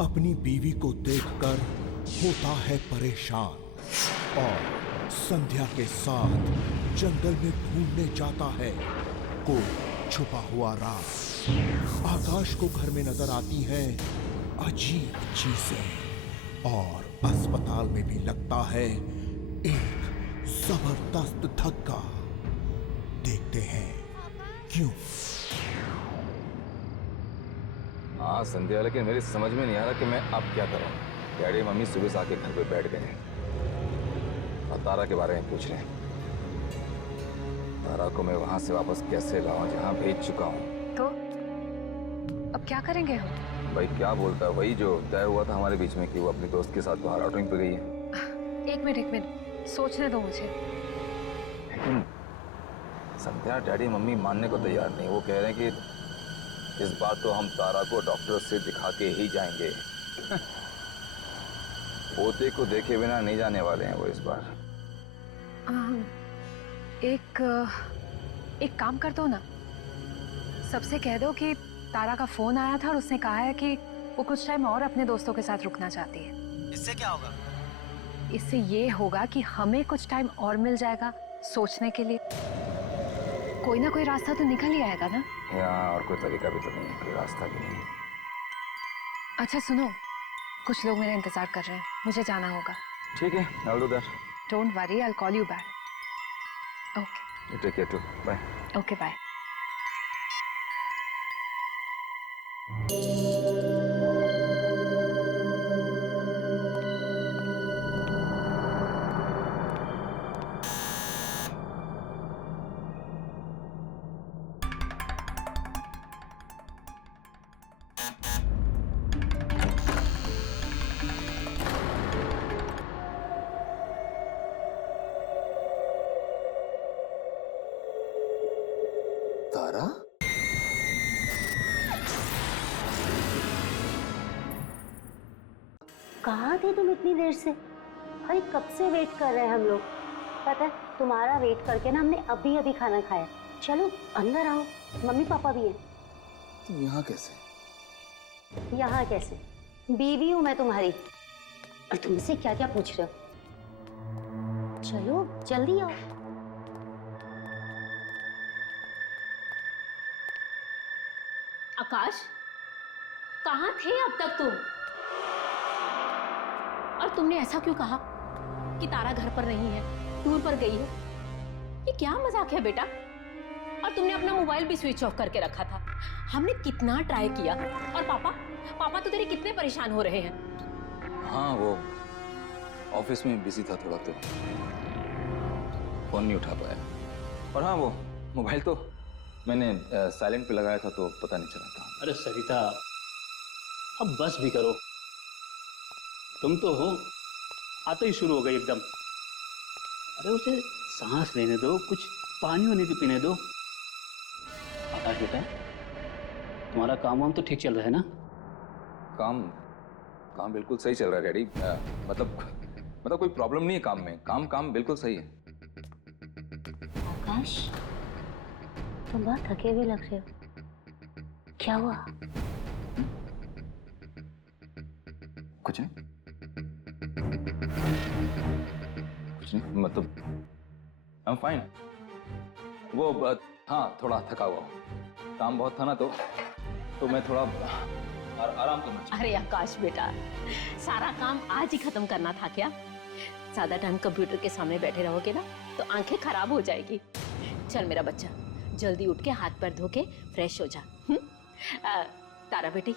अपनी बीवी को देखकर होता है परेशान और संध्या के साथ जंगल में ढूंढने जाता है कोई छुपा हुआ राज। आकाश को घर में नजर आती हैं अजीब चीजें और अस्पताल में भी लगता है एक जबरदस्त धक्का। देखते हैं क्यों। हाँ संध्या, लेकिन मेरी समझ में नहीं आ रहा कि मैं अब क्या करूं। डैडी मम्मी सुबह से आके घर पे बैठ गए हैं और तारा के बारे में पूछ रहे हैं। तारा को मैं वहां से वापस कैसे लाऊं जहां भेज चुका हूं। तो अब क्या करेंगे हम? भाई क्या बोलता है, वही जो तय हुआ था हमारे बीच में कि वो अपने दोस्त के साथ बाहर आउटिंग पे गई है। एक मिनट सोचने दो मुझे। लेकिन संध्या, डैडी मम्मी मानने को तैयार नहीं। वो कह रहे हैं कि इस बार तो हम तारा को डॉक्टर से दिखा के ही जाएंगे। पोते को देखे बिना नहीं जाने वाले हैं वो इस बार। एक काम कर दो ना, सबसे कह दो कि तारा का फोन आया था और उसने कहा है कि वो कुछ टाइम और अपने दोस्तों के साथ रुकना चाहती है। इससे क्या होगा? इससे ये होगा कि हमें कुछ टाइम और मिल जाएगा सोचने के लिए। कोई ना कोई रास्ता तो निकल ही आएगा ना। यहाँ और कोई तरीका भी तो नहीं है, कोई रास्ता भी नहीं है। अच्छा सुनो, कुछ लोग मेरा इंतजार कर रहे हैं, मुझे जाना होगा। ठीक है, I'll do that. Don't worry, I'll call you back. Okay You take care too. Bye. Okay bye. Tara? कहाँ थे तुम इतनी देर से? भाई कब से वेट कर रहे हैं हम लोग। पता है तुम्हारा वेट करके ना हमने अभी अभी खाना खाया। चलो अंदर आओ, मम्मी पापा भी हैं। तुम यहाँ कैसे? यहाँ कैसे? बीवी हूँ मैं तुम्हारी और तुमसे क्या क्या पूछ रहे हो। चलो जल्दी आओ। आकाश, कहाँ थे अब तक तुम? और तुमने ऐसा क्यों कहा कि तारा घर पर नहीं है, टूर पर गई है? ये क्या मजाक है बेटा? और तुमने अपना मोबाइल भी स्विच ऑफ करके रखा था। हमने कितना ट्राई किया और पापा तो तेरे कितने परेशान हो रहे हैं। हाँ, वो ऑफिस में बिजी था थोड़ा, तो फोन नहीं उठा पाया। और हाँ, वो मोबाइल तो मैंने साइलेंट पे लगाया था तो पता नहीं चला था। अरे सरिता, अब बस भी करो। तुम तो हो आते ही शुरू हो गई एकदम। अरे उसे सांस लेने दो, कुछ पानी वानी भी पीने दो। आकाश बेटा, तुम्हारा काम वाम तो ठीक चल रहा है ना? काम बिल्कुल सही चल रहा है डैडी। मतलब कोई प्रॉब्लम नहीं है काम में। काम बिल्कुल सही है। आकाश, तुम बहुत थके हुए लग रहे हो। क्या हुआ? कुछ नहीं, मतलब आई एम फाइन। वो हाँ, थोड़ा थका हुआ हूँ। काम बहुत था ना, तो मैं थोड़ा आराम करना चाहिए। अरे आकाश बेटा, सारा काम आज ही खत्म करना था क्या? ज्यादा टाइम कंप्यूटर के सामने बैठे रहोगे ना तो आंखें खराब हो जाएगी। चल मेरा बच्चा, जल्दी उठ के हाथ पैर धो के फ्रेश हो जा। तारा बेटी,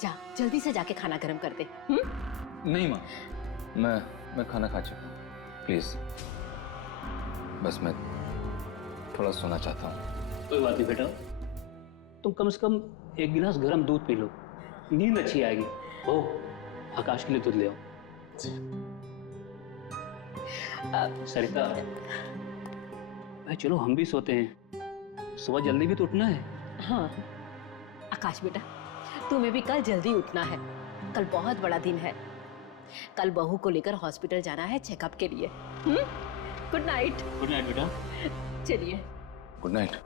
जा जल्दी से जाके खाना गर्म कर दे। नहीं माँ, मैं खाना खा चुका हूँ। प्लीज, बस मैं थोड़ा सोना चाहता हूँ। कोई बात नहीं बेटा, तुम कम से कम एक गिलास गर्म दूध पी लो, नींद अच्छी आएगी। ओ, आकाश के लिए दूध ले आओ। सरिता, भाई चलो हम भी सोते हैं, सुबह जल्दी भी तो उठना है। हाँ आकाश बेटा, तुम्हें भी कल जल्दी उठना है। कल बहुत बड़ा दिन है। कल बहू को लेकर हॉस्पिटल जाना है चेकअप के लिए। Good night. गुड नाइट बेटा। चलिए, गुड नाइट।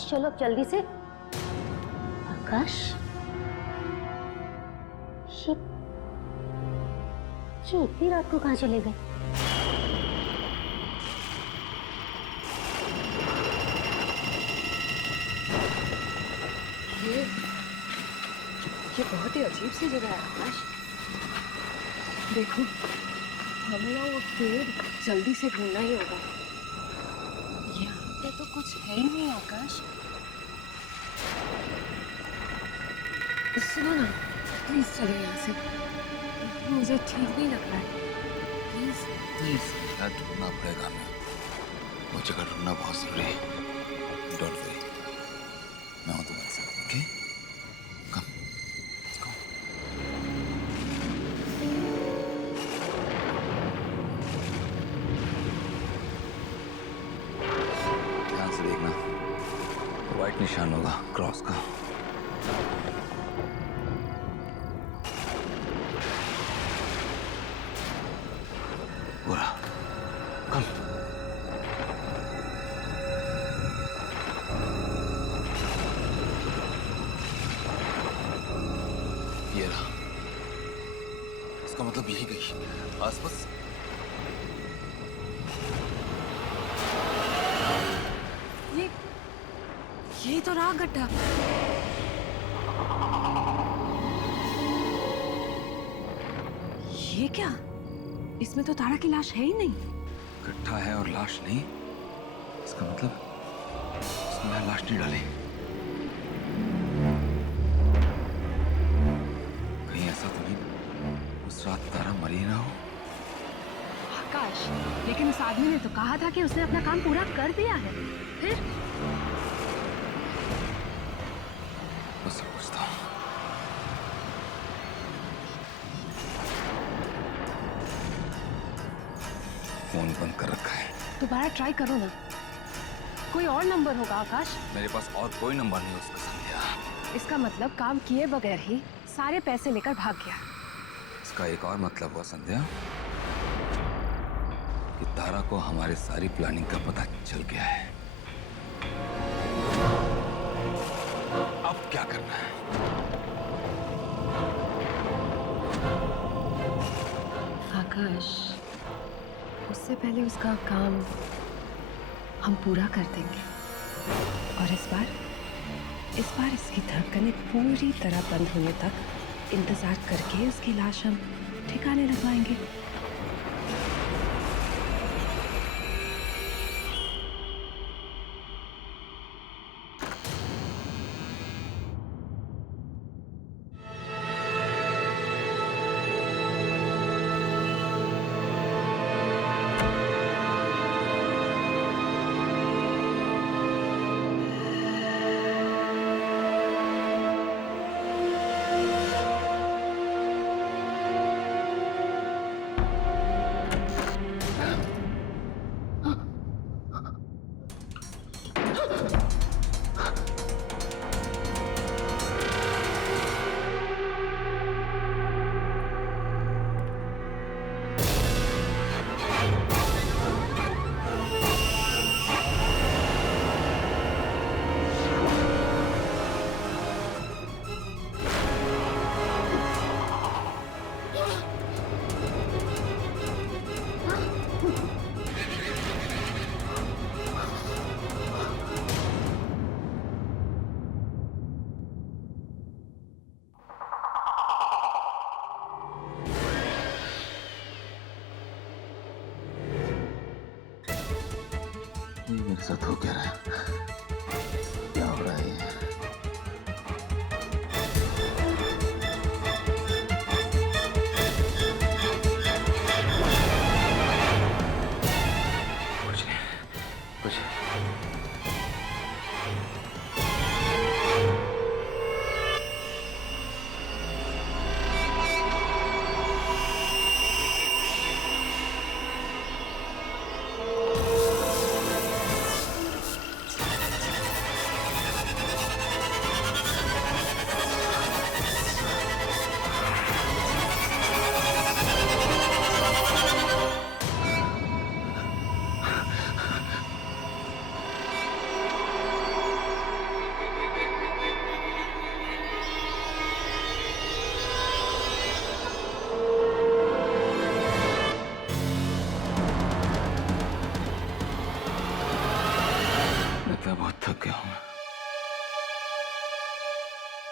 आकाश चलो अब जल्दी से। आकाश, ये इतनी रात को कहाँ चले गए? ये बहुत ही अजीब सी जगह है आकाश। देखो, हमें ना वो पेड़ जल्दी से ढूंढना ही होगा। यहाँ पे तो कुछ है ही नहीं आकाश। सुनो ना, प्लीज चलो यहाँ से, मुझे ठीक नहीं लग रहा है। प्लीज प्लीज यार, ढूंढना पड़ेगा हमें। वो जगह ढूंढना बहुत जरूरी है। डोंट वरी, मैं हूं तुम्हारे साथ। Okay, come, let's go. ध्यान से देखना, व्हाइट निशान होगा क्रॉस का। पूरा कम। ये रहा, इसका मतलब यही गई आसपास। ये तो रहा गड्ढा। ये क्या? इसमें तो तारा की लाश है ही नहीं। गड्ढा है और लाश नहीं, इसका मतलब उसने यहाँ लाश नहीं डाली। कहीं ऐसा तो नहीं उस रात तारा मरी ना हो? आकाश, लेकिन उस आदमी ने तो कहा था कि उसने अपना काम पूरा कर दिया है। फिर उससे पूछता हूँ। फोन बंद कर रखा है। दोबारा ट्राई करो ना, कोई और नंबर होगा आकाश। मेरे पास और कोई नंबर नहीं उसका, संध्या। इसका मतलब काम किए बगैर ही सारे पैसे लेकर भाग गया। इसका एक और मतलब हुआ संध्या कि तारा को हमारे सारी प्लानिंग का पता चल गया है। अब क्या करना है? आकाश, उससे पहले उसका काम हम पूरा कर देंगे। और इस बार इसकी धड़कनें पूरी तरह बंद होने तक इंतजार करके उसकी लाश हम ठिकाने लगवाएंगे। ये मेरे साथ हो क्या रहा है? क्या हो रहा है ये? कुछ नहीं, कुछ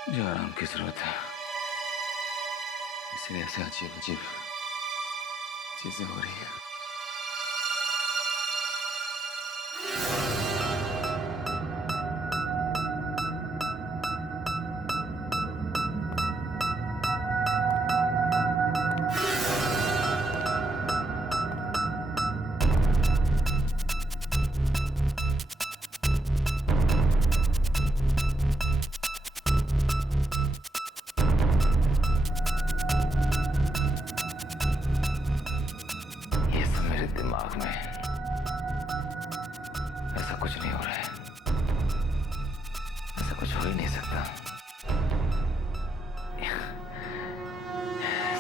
मुझे आराम की जरूरत है, इसलिए ऐसे अजीब अजीब चीजें हो रही है। दिमाग में ऐसा कुछ नहीं हो रहा है, ऐसा कुछ हो ही नहीं सकता।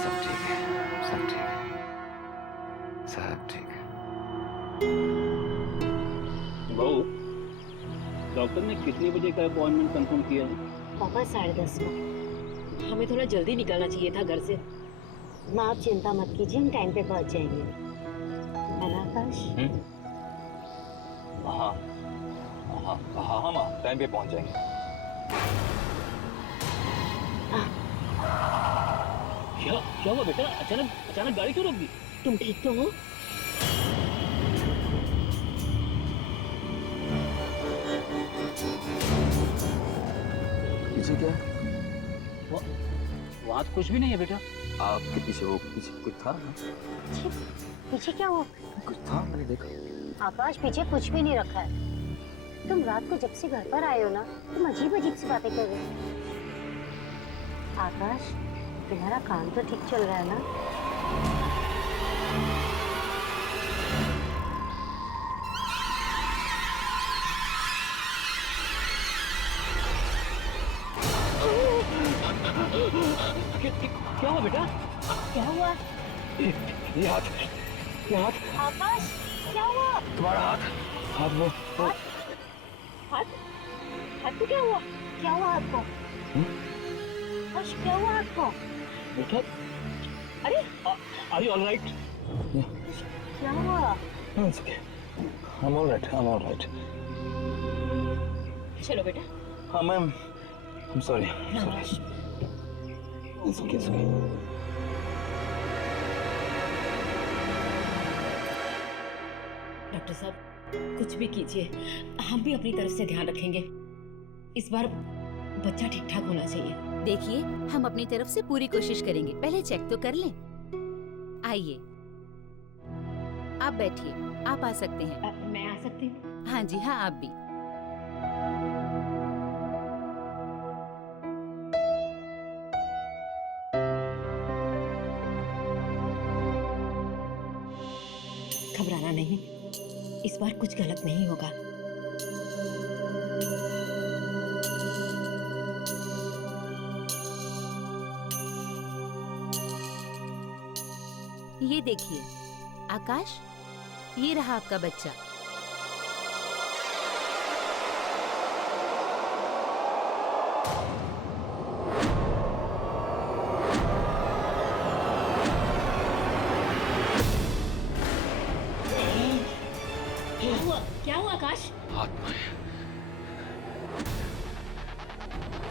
सब ठीक है, सब ठीक है, सब ठीक है। बहू, डॉक्टर ने कितने बजे का अपॉइंटमेंट कंफर्म किया है? पापा 10:30 को। हमें थोड़ा जल्दी निकलना चाहिए था घर से। माँ आप चिंता मत कीजिए, हम टाइम पे पहुंच जाएंगे। है ना आकाश? हाँ हाँ हाँ हाँ माँ, टाइम पे पहुंच जाएंगे। क्या हुआ बेटा? अचानक गाड़ी क्यों रोक दी? तुम ठीक तो हो? पीछे क्या है? वहाँ तो कुछ भी नहीं है बेटा। आपके पीछे वो पीछे कुछ था ना? पीछे क्या हुआ? कुछ था, मैंने देखा। आकाश पीछे कुछ भी नहीं रखा है। तुम रात को जब से घर पर आए हो ना, तुम अजीब अजीब सी बातें कर रहे हो। आकाश, तुम्हारा काम तो ठीक चल रहा है ना? क्या हुआ बेटा? क्या हुआ? ये हाथ, आकाश, क्या हुआ? तुम्हारा हाथ वो हाथ को क्या हुआ? क्या हुआ हाथ को? आकाश, क्या हुआ हाथ को? बेटा, अरे आर यू ऑलराइट? क्या हुआ? It's okay. I'm all right. चलो बेटा। हाँ ma'am, I'm sorry. It's okay. Doctor साहब, कुछ भी कीजिए, हम भी अपनी तरफ से ध्यान रखेंगे। इस बार बच्चा ठीक ठाक होना चाहिए। देखिए, हम अपनी तरफ से पूरी कोशिश करेंगे। पहले चेक तो कर लें। आइए, आप बैठिए, आप आ सकते हैं। मैं आ सकती हूँ? हाँ जी हाँ, आप भी। घबराना नहीं, इस बार कुछ गलत नहीं होगा। ये देखिए आकाश, ये रहा आपका बच्चा। क्या हुआ आकाश? आत्मा है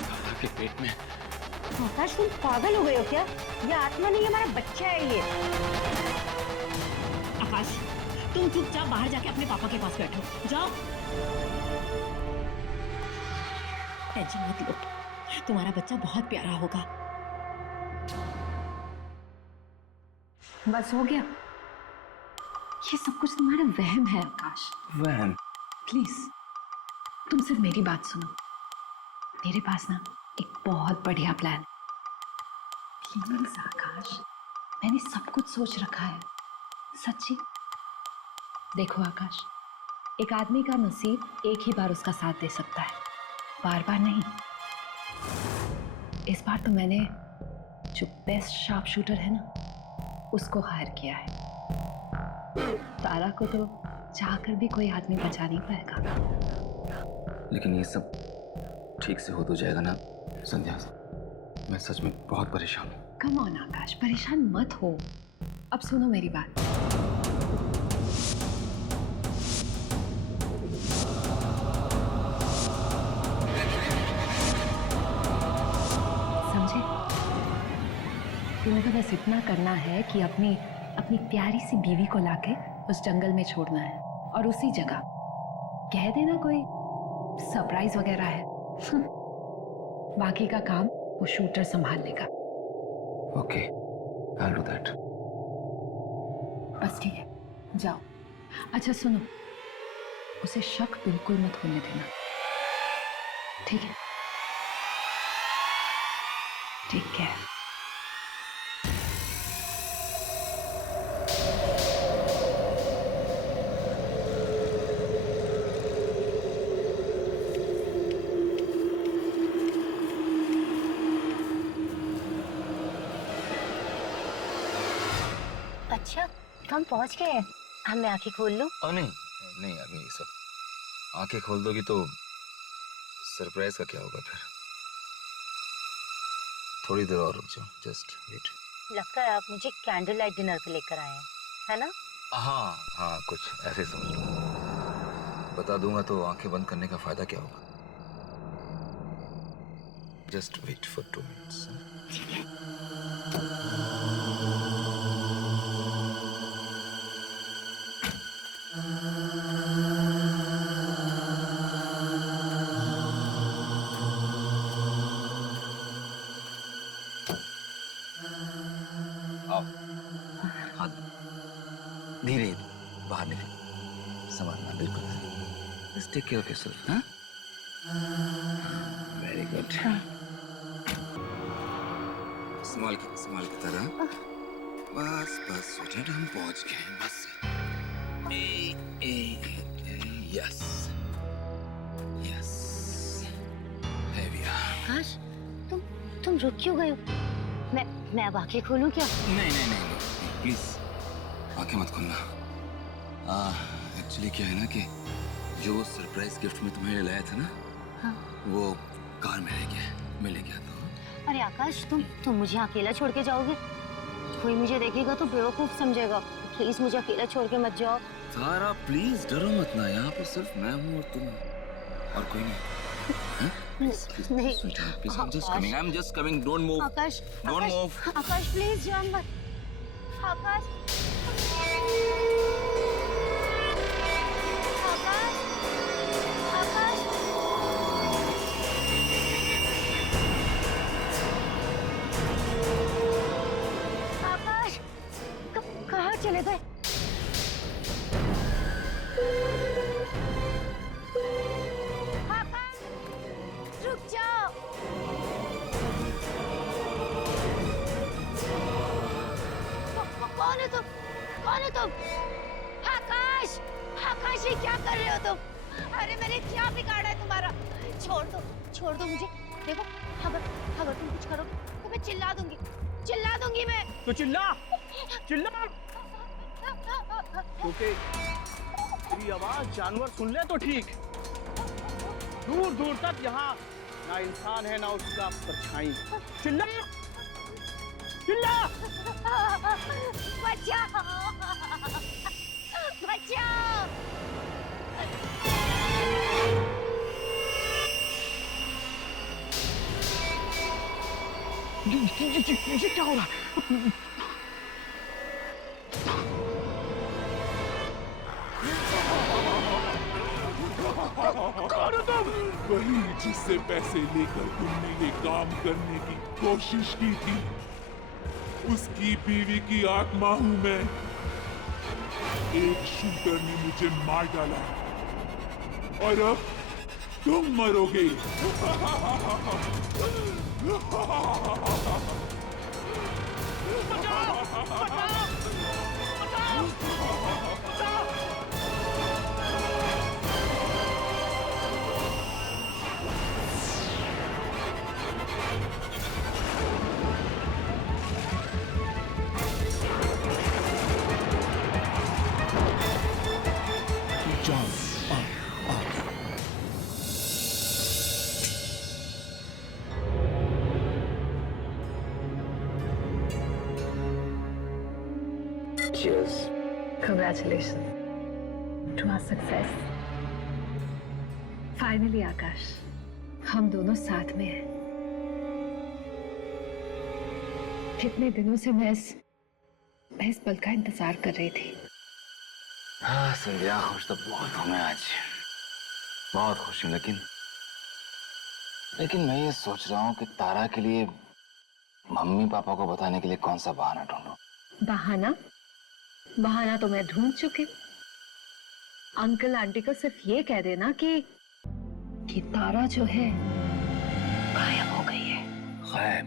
दादा के पेट में। आकाश, तुम पागल हो गए हो क्या? ये आत्मा नहीं, हमारा बच्चा है ये। आकाश, तुम चुपचाप बाहर जाके अपने पापा के पास बैठो। जाओ। टेंशन मत लो, तुम्हारा बच्चा बहुत प्यारा होगा। बस हो गया। ये सब कुछ तुम्हारा वहम है आकाश। वहम? प्लीज तुम सिर्फ मेरी बात सुनो। मेरे पास ना एक बहुत बढ़िया प्लान है। प्लीज आकाश, मैंने सब कुछ सोच रखा है, सच्ची। देखो आकाश, एक आदमी का नसीब एक ही बार उसका साथ दे सकता है, बार बार नहीं। इस बार तो मैंने जो बेस्ट शार्प शूटर है ना, उसको हायर किया है। तारा को तो चाहकर भी कोई आदमी बचा नहीं पाएगा। लेकिन ये सब ठीक से हो तो जाएगा ना संध्या? मैं सच में बहुत परेशान हूँ। कम ऑन आकाश, परेशान मत हो। अब सुनो मेरी बात। तुम्हें तो बस इतना करना है कि अपनी अपनी प्यारी सी बीवी को लाके उस जंगल में छोड़ना है और उसी जगह कह देना कोई सरप्राइज वगैरह है। बाकी का काम वो शूटर संभाल लेगा। Okay, I'll do that. बस ठीक है, जाओ। अच्छा सुनो, उसे शक बिल्कुल मत होने देना, ठीक है? ठीक है। अच्छा, हम पहुंच गए हैं। अब मैं आंखें खोल लूं? नहीं नहीं, अभी ये सब आंखें खोल दोगी तो सरप्राइज का क्या होगा फिर? थोड़ी देर और रुक जाओ, जस्ट वेट। लगता है आप मुझे कैंडल लाइट डिनर पे लेकर आए हैं, है ना? हाँ हाँ, कुछ ऐसे समझ लो। बता दूंगा तो आंखें बंद करने का फायदा क्या होगा? Just wait for 2 minutes. ठीक है। आओ, हाथ धीरे बाहर निकल, संभालना बिल्कुल। Just take care of yourself, हाँ? Very good. संभाल के तरह। बस बेटा, हम पहुंच गए हैं, बस। यस है भैया। आकाश, तुम रुक क्यों गए हो? मैं अब आंखें खोलूं क्या? नहीं, प्लीज आंखें मत खोलना। एक्चुअली क्या है ना कि जो सरप्राइज गिफ्ट में तुम्हें लाया था ना, हाँ। वो कार में रह गया, मैं ले गया था। अरे आकाश, तुम मुझे अकेला छोड़ के जाओगे? कोई मुझे देखेगा तो बेवकूफ समझेगा। प्लीज मुझे अकेला छोड़ के मत जाओ। तारा प्लीज डरो मत ना, यहाँ पर सिर्फ मैं हूँ और तुम, और कोई नहीं। नहीं। Please, I'm just coming. Don't move. Akash, Don't move. Akash please जाओ मत। आकाश, आकाश, आकाश, कहाँ चले गए? आकाश, रुक जाओ। कौन है तुम? कौन है तुम? आकाश, आकाश, ये क्या कर रहे हो तुम? अरे मैंने क्या बिगाड़ा है तुम्हारा? छोड़ दो मुझे। देखो, अगर तुम कुछ करो तो मैं चिल्ला दूंगी मैं। तो चिल्ला क्योंकि तेरी आवाज जानवर सुन ले तो ठीक। दूर दूर तक यहाँ ना इंसान है ना उसका परछाई। चिल्ला बचाओ। ये क्या हो रहा? कौन हो तुम? वही जिससे पैसे लेकर तुमने ये काम करने की कोशिश की थी, उसकी बीवी की आत्मा हूं मैं। एक शूटर ने मुझे मार डाला और अब तुम मरोगे। जान आ Cheers. Congratulations to our success. Finally, आकाश, हम दोनों साथ में हैं। कितने दिनों से मैं इस पल का इंतजार कर रही थी। हाँ संध्या, खुश तो बहुत हूँ मैं आज, बहुत खुश हूँ। लेकिन मैं ये सोच रहा हूँ कि तारा के लिए मम्मी पापा को बताने के लिए कौन सा बहाना ढूंढूं। बहाना तो मैं ढूंढ चुकी। अंकल आंटी को सिर्फ ये कह देना कि तारा जो है गायब हो गई है। गायब?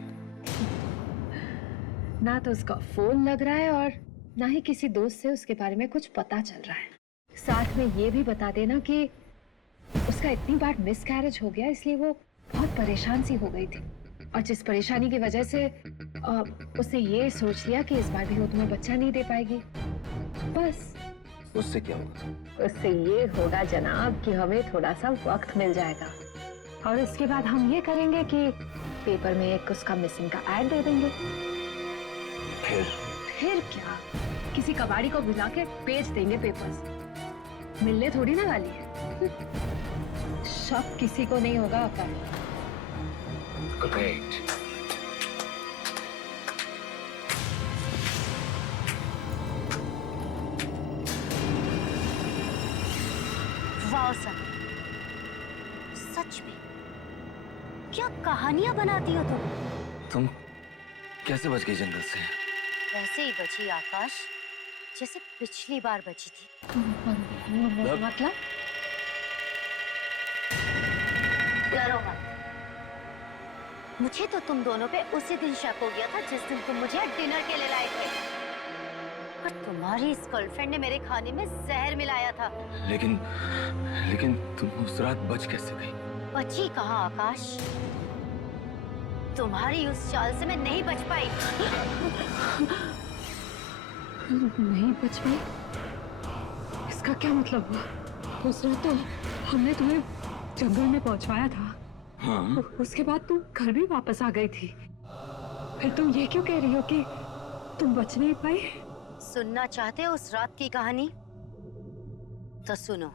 ना तो उसका फोन लग रहा है और ना ही किसी दोस्त से उसके बारे में कुछ पता चल रहा है। साथ में ये भी बता देना कि उसका इतनी बार मिसकैरेज हो गया, इसलिए वो बहुत परेशान सी हो गई थी। और जिस परेशानी की वजह से उसने ये सोच लिया कि इस बार भी वो तुम्हें बच्चा नहीं दे पाएगी। बस उससे क्या होगा? उससे ये होगा जनाब कि हमें थोड़ा सा वक्त मिल जाएगा और इसके बाद हम ये करेंगे कि पेपर में एक उसका मिसिंग का ऐड दे देंगे। फिर क्या, किसी कबाड़ी को बुला के बेच देंगे पेपर्स। मिलने थोड़ी ना वाली है। शक किसी को नहीं होगा आकाश। Great. वाह सर, सच में क्या कहानियां बनाती हो तुम कैसे बच गई जंगल से? वैसे ही बची आकाश जैसे पिछली बार बची थी। मतलब डरो मत। मुझे तो तुम दोनों पे उसी दिन शक हो गया था जिस दिन तुम मुझे डिनर के लिए लाए थे। और तुम्हारी इस गर्लफ्रेंड ने मेरे खाने में जहर मिलाया था। लेकिन तुम उस रात बच कैसे गई? बची कहाँ आकाश, तुम्हारी उस चाल से मैं नहीं बच पाई। नहीं बच पाई? इसका क्या मतलब हुआ? उस रात तो हमने तुम्हें जंगल में पहुंचवाया था। हाँ? उसके बाद तुम घर भी वापस आ गई थी। फिर तुम ये क्यों कह रही हो कि तुम बच नहीं पाई? सुनना चाहते हो उस रात की कहानी? तो सुनो।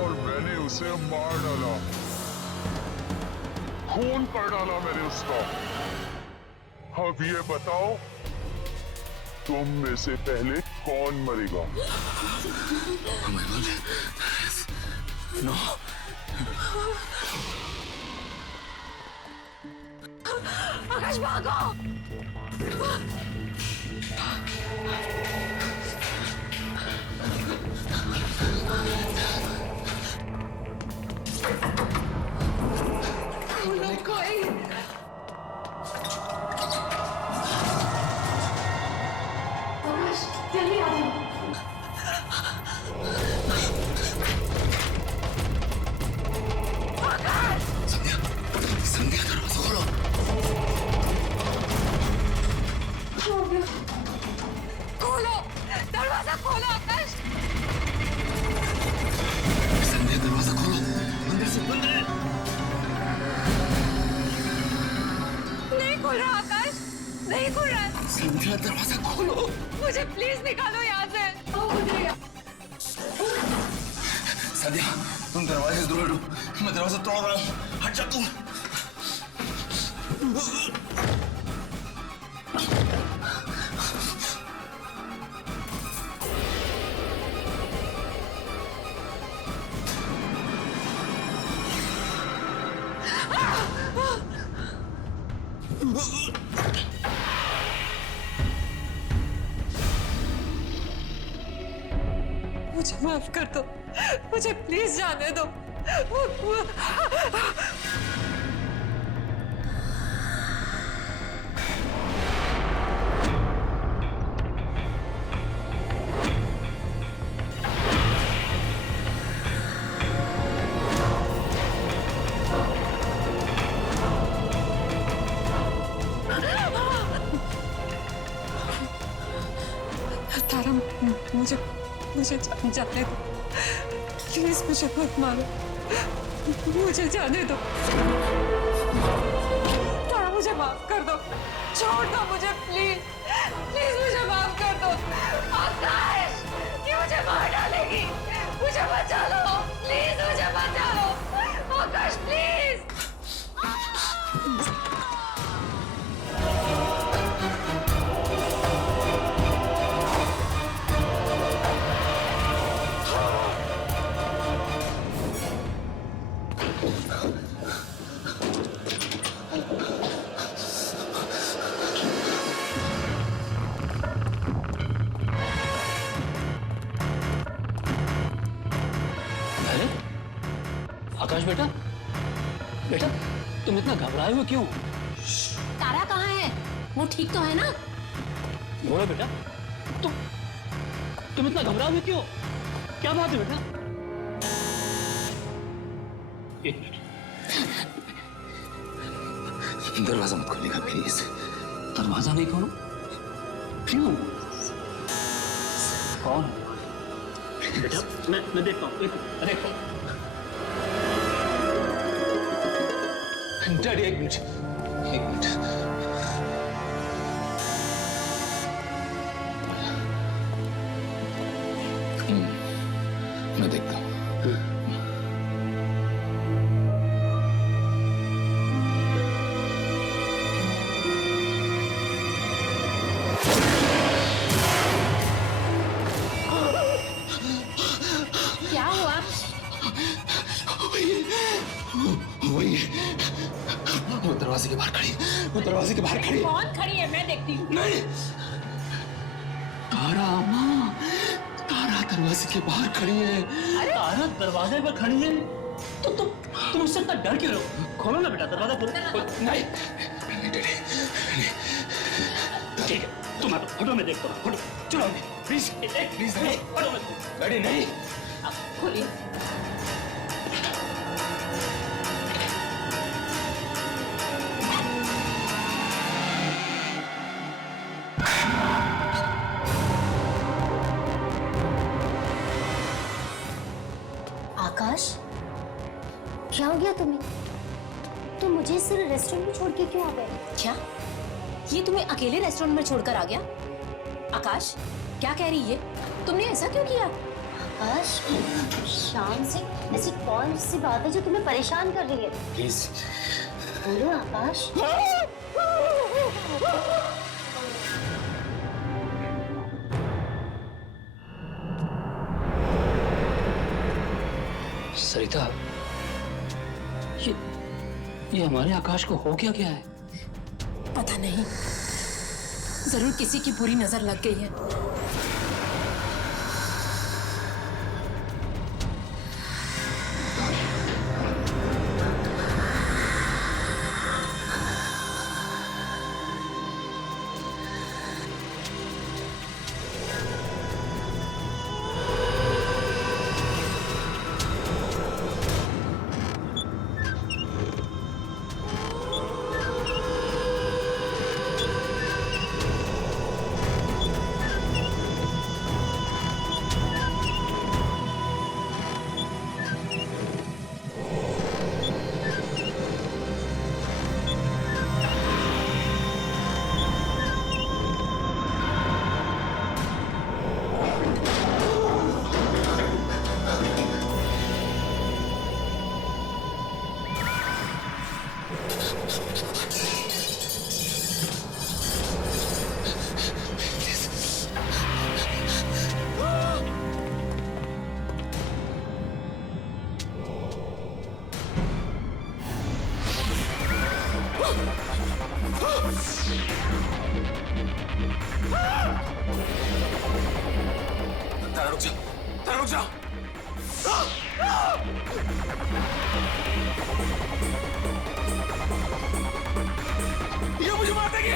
और मैंने उसे मार डाला, खून कर डाला मैंने उसका। अब ये बताओ, तुम में से पहले कौन मरेगा? नो। आकाश भागो! कोई आकाश, जल्दी आ जाओ। संध्या, दरवाजा खोलो। खोलो, दरवाजा खोलो आकाश। संध्या, दरवाजा खोलो, अंदर से बंद है। नहीं खुल रहा आकाश, नहीं खुल रहा। संध्या, दरवाजा खोलो। मुझे प्लीज निकालो यहाँ से। संध्या, तुम दरवाजे से दूर हटो, मैं दरवाजा तोड़ रहा हूँ। हट जा तुम। मुझे माफ कर दो, मुझे प्लीज जाने दो। तारा, मुझे जाने दो प्लीज, मुझे मत मारो, मुझे जाने दो। तारा मुझे माफ कर दो, छोड़ दो मुझे प्लीज, प्लीज मुझे माफ कर दो। आकाश, ये मुझे मार डालेगी, मुझे बचा लो प्लीज, मुझे बचा लो आकाश प्लीज। आकाश बेटा, बेटा तुम इतना घबराए हुए क्यों? तारा कहाँ है? वो ठीक तो है ना? बोलो बेटा, तुम इतना घबराए हुए क्यों? क्या बात है बेटा? एक मिनट, दरवाजा मत खोलिएगा प्लीज। दरवाजा नहीं खोलो? क्यों? कौन? बेटा मैं देखता हूँ, देखता हूँ। डैडी एक मिनट। मैं देखता हूँ। क्या हुआ? वही वो दरवाजे के बाहर खड़ी, वो दरवाजे के बाहर खड़ी। कौन खड़ी है? मैं देखती हूँ। नहीं, तारा माँ, तारा दरवाजे के बाहर खड़ी है। तारा दरवाजे पर खड़ी है? तो तुम उससे इतना डर क्यों रहो? खोलो ना बेटा दरवाजा, खोलो। नहीं डैडी, ठीक है, तुम हटो, मैं देखता हूँ। हटो, चलो प्लीज प्लीज नहीं, हटो डैडी नहीं। खोलिए। आकाश, क्या हो गया तुम्हें? तुम मुझे सिर्फ रेस्टोरेंट में छोड़ के क्यों आ गए? क्या ये तुम्हें अकेले रेस्टोरेंट में छोड़कर आ गया? आकाश, क्या कह रही है? तुमने ऐसा क्यों किया? आकाश, शाम से ऐसी कौन सी बात है जो तुम्हें परेशान कर रही है? प्लीज बोलो आकाश। सरिता, ये हमारे आकाश को हो क्या है? पता नहीं, जरूर किसी की बुरी नजर लग गई है। तारा रुक जा, तारा रुक जा। ये मुझे मार देगी,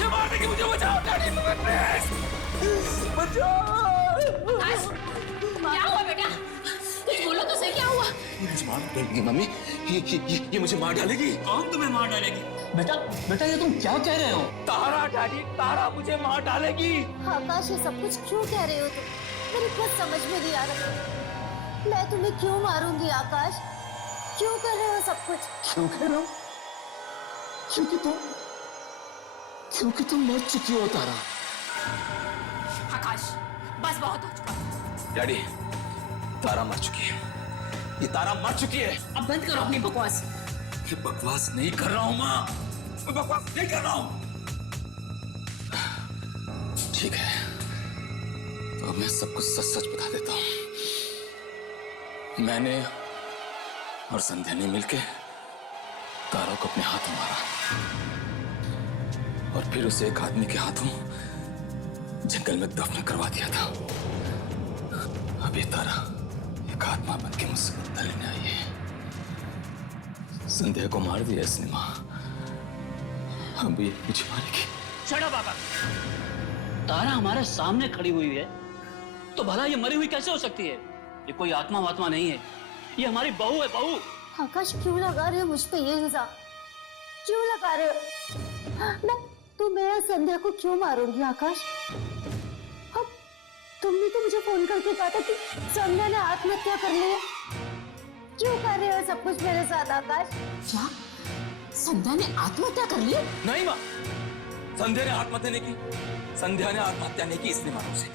ये मार देगी, मुझे बचाओ डैडी, प्लीज बचाओ। क्या हुआ बेटा? कुछ बोलो तो सही, क्या हुआ? मुझे मार देगी मम्मी, ये मुझे मार डालेगी। कौन तुम्हें मार डालेगी? बेटा बेटा ये तुम क्या कह रहे हो? तारा डैडी, तारा मुझे मार डालेगी। आकाश ये सब कुछ क्यों कह रहे हो तुम? मेरी कुछ समझ में नहीं आ रहा। मैं तुम्हें क्यों मारूंगी आकाश? क्यों कर रहे हो सब कुछ? क्यों कह रहा हूँ? क्योंकि तुम मर चुकी हो तारा। आकाश बस बहुत हो चुका। डैडी, तारा मर चुकी है, ये तारा मर चुकी है। अब बंद करो अपनी बकवास। मैं बकवास नहीं कर रहा हूँ माँ, मैं बकवास नहीं कर रहा हूँ। ठीक है, तो अब मैं सब कुछ सच सच बता देता हूँ। मैंने और संध्या ने मिलके तारा को अपने हाथों मारा और फिर उसे एक आदमी के हाथों जंगल में दफन करवा दिया था। अब ये तारा एक आत्मा बन के मुझसे बदला लेने आई है। संध्या को मार दिया इसने माँ, अब ये मुझे मारेगी। चढ़ा बाबा, तारा हमारे सामने खड़ी हुई है तो भला ये मरी हुई कैसे हो सकती है? ये कोई आत्मा वात्मा नहीं है, ये हमारी बहू है, बहू। आकाश क्यों लगा रहे हो मुझ पे ये इल्जाम? क्यों लगा रहे हो? मैं और संध्या को क्यों मारूंगी आकाश? अब तुमने तो मुझे फोन करके कहा था कि संध्या ने आत्महत्या कर ली है। क्यों कर रहे हो सब कुछ मेरे साथ आकाश? क्या संध्या ने आत्महत्या कर ली? नहीं माँ, संध्या ने आत्महत्या नहीं की। संध्या ने आत्महत्या नहीं की, इसने मारा उसे।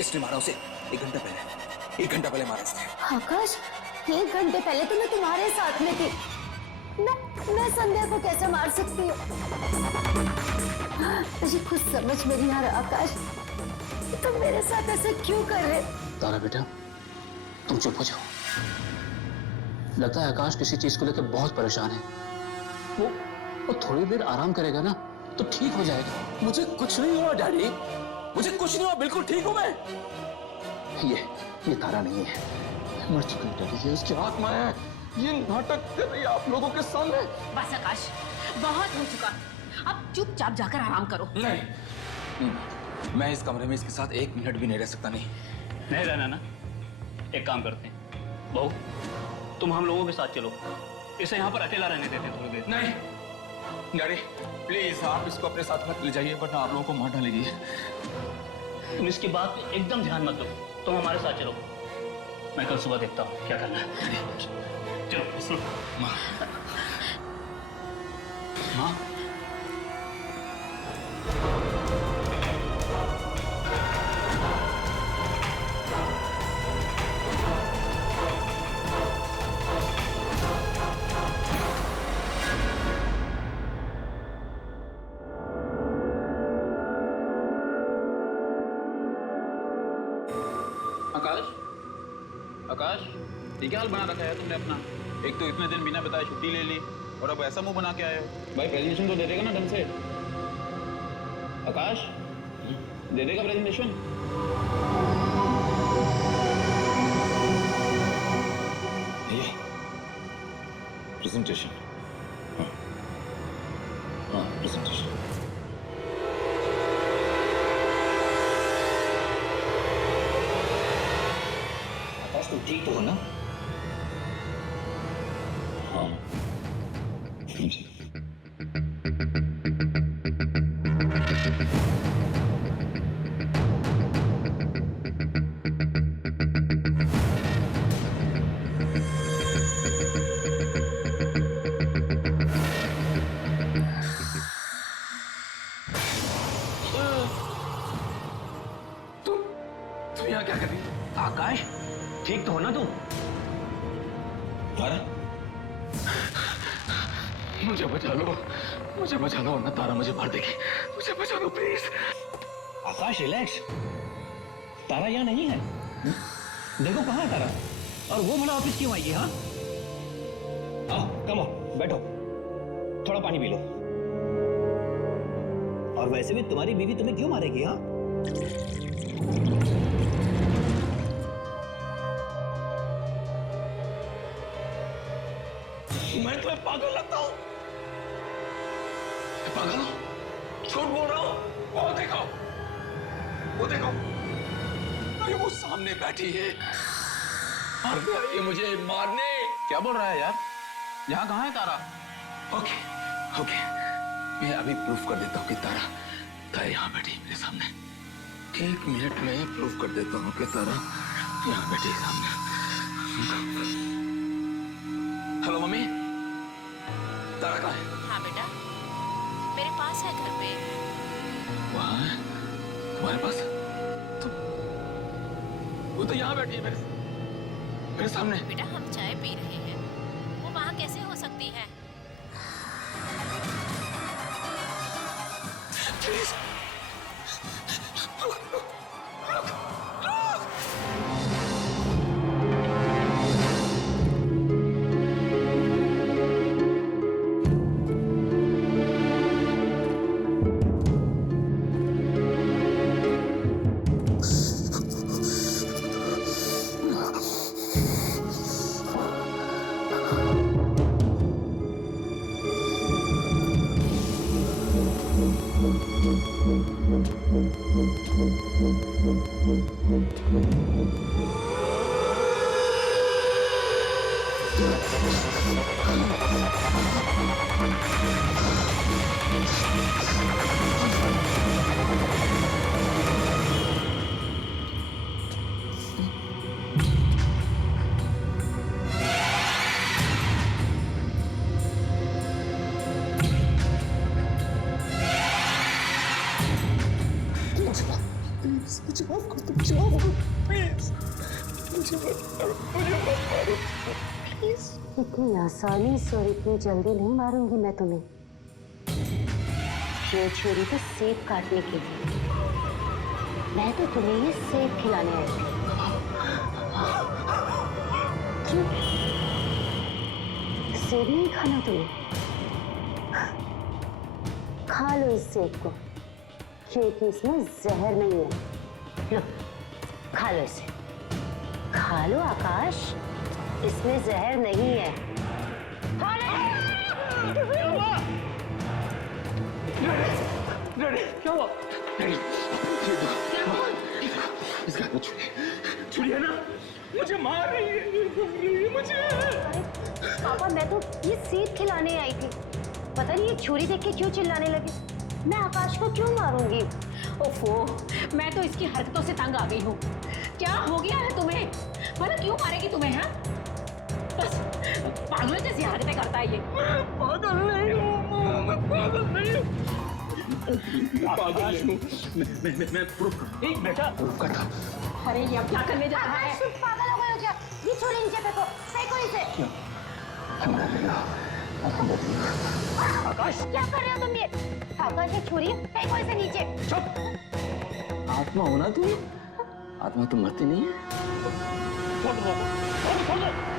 इसने मारा उसे 1 घंटा पहले, 1 घंटा पहले मारा इसने। आकाश 1 घंटे पहले तो मैं तुम्हारे साथ में थी। मैं संध्या को कैसे मार सकती हूँ? मुझे कुछ समझ में नहीं आ रहा आकाश, तुम मेरे साथ ऐसे क्यों कर रहे? तारा बेटा तुम चुप हो जाओ। लगता है आकाश किसी चीज को लेकर बहुत परेशान है। वो थोड़ी देर आराम करेगा ना तो ठीक हो जाएगा। मुझे कुछ नहीं हुआ डैडी, मुझे कुछ नहीं हुआ, बिल्कुल ठीक हूँ मैं। ये तारा नहीं है, मर चुकी है डैडी, ये उसकी आत्मा है। ये नाटक कर रही है आप लोगों के सामने। बस आकाश बहुत हो चुका, अब चुपचाप जाकर आराम करो। नहीं, मैं इस कमरे में इसके साथ 1 मिनट भी नहीं रह सकता। नहीं रहना ना, एक काम करते हैं, बहू तुम हम लोगों के साथ चलो, इसे यहाँ पर अकेला रहने देते हैं थोड़ी देर। नहीं डैडी प्लीज, आप इसको अपने साथ मत ले जाइए वरना आप लोगों को मार डालेगी। तुम इसकी बात पे एकदम ध्यान मत दो, तुम हमारे साथ चलो, मैं कल सुबह देखता हूँ क्या करना है। चलो माँ, माँ आकाश, ये क्या हाल बना रखा है तुमने अपना? एक तो इतने दिन बिना बताए छुट्टी ले ली और अब ऐसा मुंह बना के आए हो। भाई प्रेजेंटेशन तो दे देगा ना ढंग से? आकाश दे देगा प्रेजेंटेशन? ये प्रेजेंटेशन, हाँ प्रेजेंटेशन। तुम ठीक तो हो ना? हाँ तुम यहाँ क्या कर रही हो? आकाश ठीक तो हो ना तुम? तारा मुझे बचा लो, मुझे बचा लो वरना तारा मुझे मार देगी। मुझे बचा लो प्लीज। आकाश रिलैक्स, तारा यहाँ नहीं है। देखो कहाँ है तारा, और वो भला ऑफिस क्यों आई है? हाँ, आओ कम ऑन। बैठो, थोड़ा पानी पी लो। और वैसे भी तुम्हारी बीवी तुम्हें क्यों मारेगी? हाँ, मैं तुम्हें पागल लगता हूं? पागल हो? झूठ बोल रहा हूं? वो देखो, अरे वो सामने बैठी है और ये मुझे मारने। क्या बोल रहा है यार? यहाँ कहाँ है तारा? ओके, मैं अभी प्रूफ कर देता हूँ कि तारा यहाँ बैठी है मेरे सामने। 1 मिनट में प्रूफ कर देता हूँ कि तारा यहाँ बैठी है सामने। हेलो मम्मी, तारा कहाँ है? हाँ बेटा, मेरे पास है घर पे। वहाँ है? तुम्हारे पास? तो वो तो यहाँ बैठी है मेरे सामने। बेटा हम चाय पी रहे हैं, वो वहाँ कैसे हो सकती है? प्लीज इतनी आसानी से और इतनी जल्दी नहीं मारूंगी मैं तुम्हें। ये छुरी तो सेब काटने के लिए, मैं तो तुम्हें ये सेब खिलाने आई थी। क्यों? सेब नहीं खाना तुम्हें? खा लो इस सेब को, क्योंकि इसमें जहर नहीं है। लो, खा लो इसे। खा लो आकाश, इसमें जहर नहीं है। खा लो। क्या हुआ? इसका हाथ में छुरी है ना? मुझे मार रही है मुझे। पापा मैं तो ये सेब खिलाने आई थी, पता नहीं ये छुरी देख के क्यों चिल्लाने लगी। मैं आकाश को क्यों मारूंगी? ओफो, मैं तो इसकी हरकतों से तंग आ गई हूँ। क्या हो गया है तुम्हें? मतलब क्यों मारेगी तुम्हें? हाँ, बस पागल जैसी हरकतें करता है ये। पागल नहीं हूँ, मैं पागल नहीं हूँ। पागल हूँ मैं प्रूफ। एक बेटा प्रूफ करता। अरे ये अब क्या करने जा रहा है? पागल हो गए हो क्या? ये छुरी नीचे फेंको, फेंको इसे। आकाश क्या कर रहे हो तुम? ये आकाश ये छुरी फेंको इसे नीचे। चुप। आत्मा हो ना तू? आत्मा तो मरती नहीं है।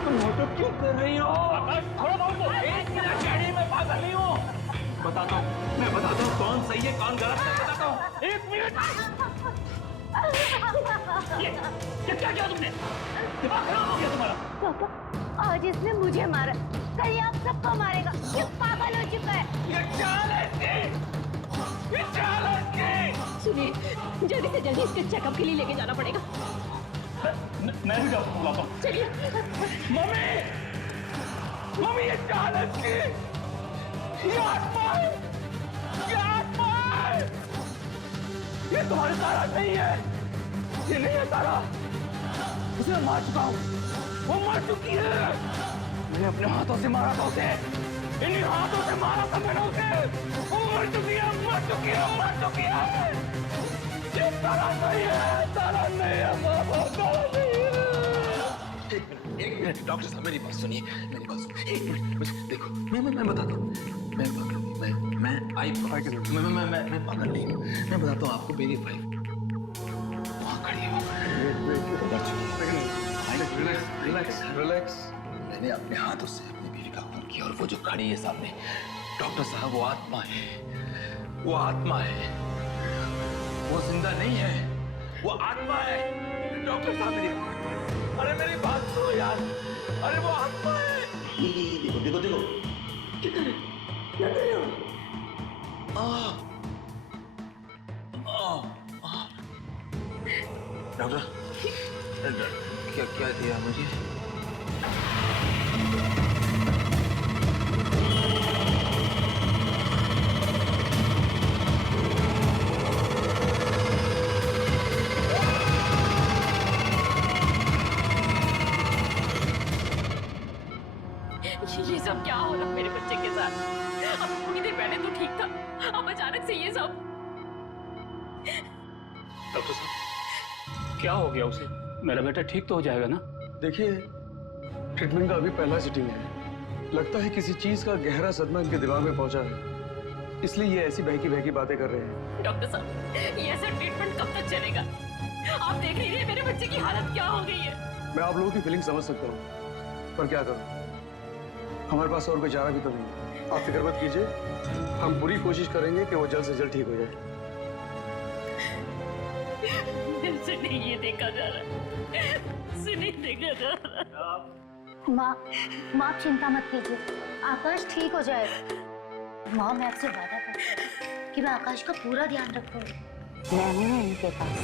तुम नाटक क्यों कर रही हो? आकाश थोड़ा बहुत 1 मिनट डैडी, मैं पागल नहीं हूँ। मैं बताता हूँ कौन सही है कौन गलत है, बताता हूँ। 1 मिनट। ये क्या किया तुमने? दिमाग खराब हो गया तुम्हारा? पापा आज इसने मुझे मारा, कल आप सबको मारेगा। ये पागल हो चुका है। ये चाल है इसकी, ये चाल है इसकी। सुनिए, जल्दी से जल्दी इसके चेकअप के लिए लेके जाना पड़ेगा। मैं भी डॉक्टर बुलाता हूँ। चलिए। मम्मी ये चाल है इसकी। ये आत्मा है, ये आत्मा है। ये तुम्हारे तारा नहीं है, ये नहीं है तारा। उसे मैं मार चुका हूँ, वो मर चुकी है। मैंने अपने हाथों से मारा था उसे, इन्हीं हाथों से मारा था मैंने उसे। वो मर चुकी है, मर चुकी है, मर चुकी है। ये तारा नहीं है, तारा नहीं है, तारा नहीं है। एक मिनट डॉक्टर साहब, मेरी बात सुनिए, मेरी बात सुनिए। 1 मिनट मुझे देखो, मैं बताता हूँ। मैं पागल नहीं, मैं पागल नहीं हूँ। मैं बताता हूँ आपको, मेरी वाइफ वहाँ खड़ी हो, मर चुकी है। रिलैक्स। मैंने अपने हाथों से अपनी बीवी कहूंगी, और वो जो खड़ी है सामने, डॉक्टर साहब, वो आत्मा है, वो आत्मा है, वो जिंदा नहीं है, वो आत्मा है। डॉक्टर साहब मेरी, अरे मेरी बात सुनो यार, अरे वो आत्मा है। देखो देखो देखो, क्या कर रहे हो? डॉक्टर, क्या क्या दिया मुझे? ये सब क्या हो रहा मेरे बच्चे के साथ? अब थोड़ी देर पहले तो ठीक था, अब अचानक से ये सब। डॉक्टर साहब, क्या हो गया उसे? मेरा बेटा ठीक तो हो जाएगा ना? देखिए, ट्रीटमेंट का अभी पहला सिटिंग है। लगता है किसी चीज का गहरा सदमा इनके दिमाग में पहुंचा है, इसलिए ये ऐसी बहकी बहकी बातें कर रहे हैं। डॉक्टर साहब, ये ऐसा ट्रीटमेंट कब तक चलेगा? आप देख लीजिए मेरे बच्चे की हालत क्या हो गई है। मैं आप लोगों की फीलिंग समझ सकता हूँ, पर क्या करूँ, हमारे पास और कोई चारा भी तो नहीं। आप फिक्र मत कीजिए, हम पूरी कोशिश करेंगे कि वो जल्द से जल्द ठीक हो जाए। से नहीं ये देखा जा रहा, से नहीं देखा जा रहा। माँ, आप चिंता मत कीजिए, आकाश ठीक हो जाएगा। माँ, मैं आपसे वादा करती हूँ कि मैं आकाश का पूरा ध्यान रखूंगी। मैं हूँ ना इनके पास।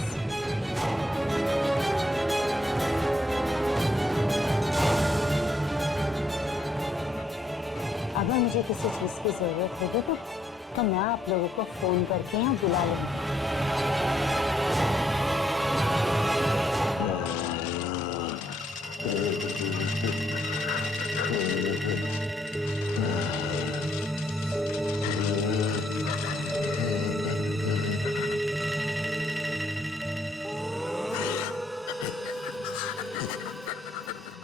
अगर मुझे किसी चीज की जरूरत होगी तो मैं आप लोगों को फोन करके यहाँ बुला लूंगी।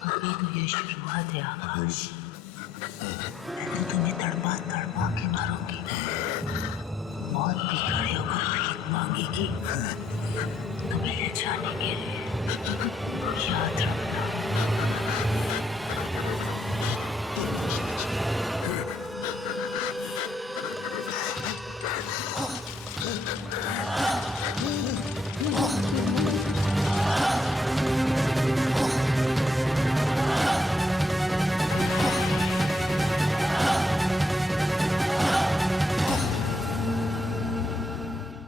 अभी तो ये शुरुआत है आकाश, मैं तो तुम्हें तड़पा तड़पा के मारूंगी। मौत भी खड़े होकर भीख मांगेगी तुम्हें ले जाने के लिए, याद रखना। Oh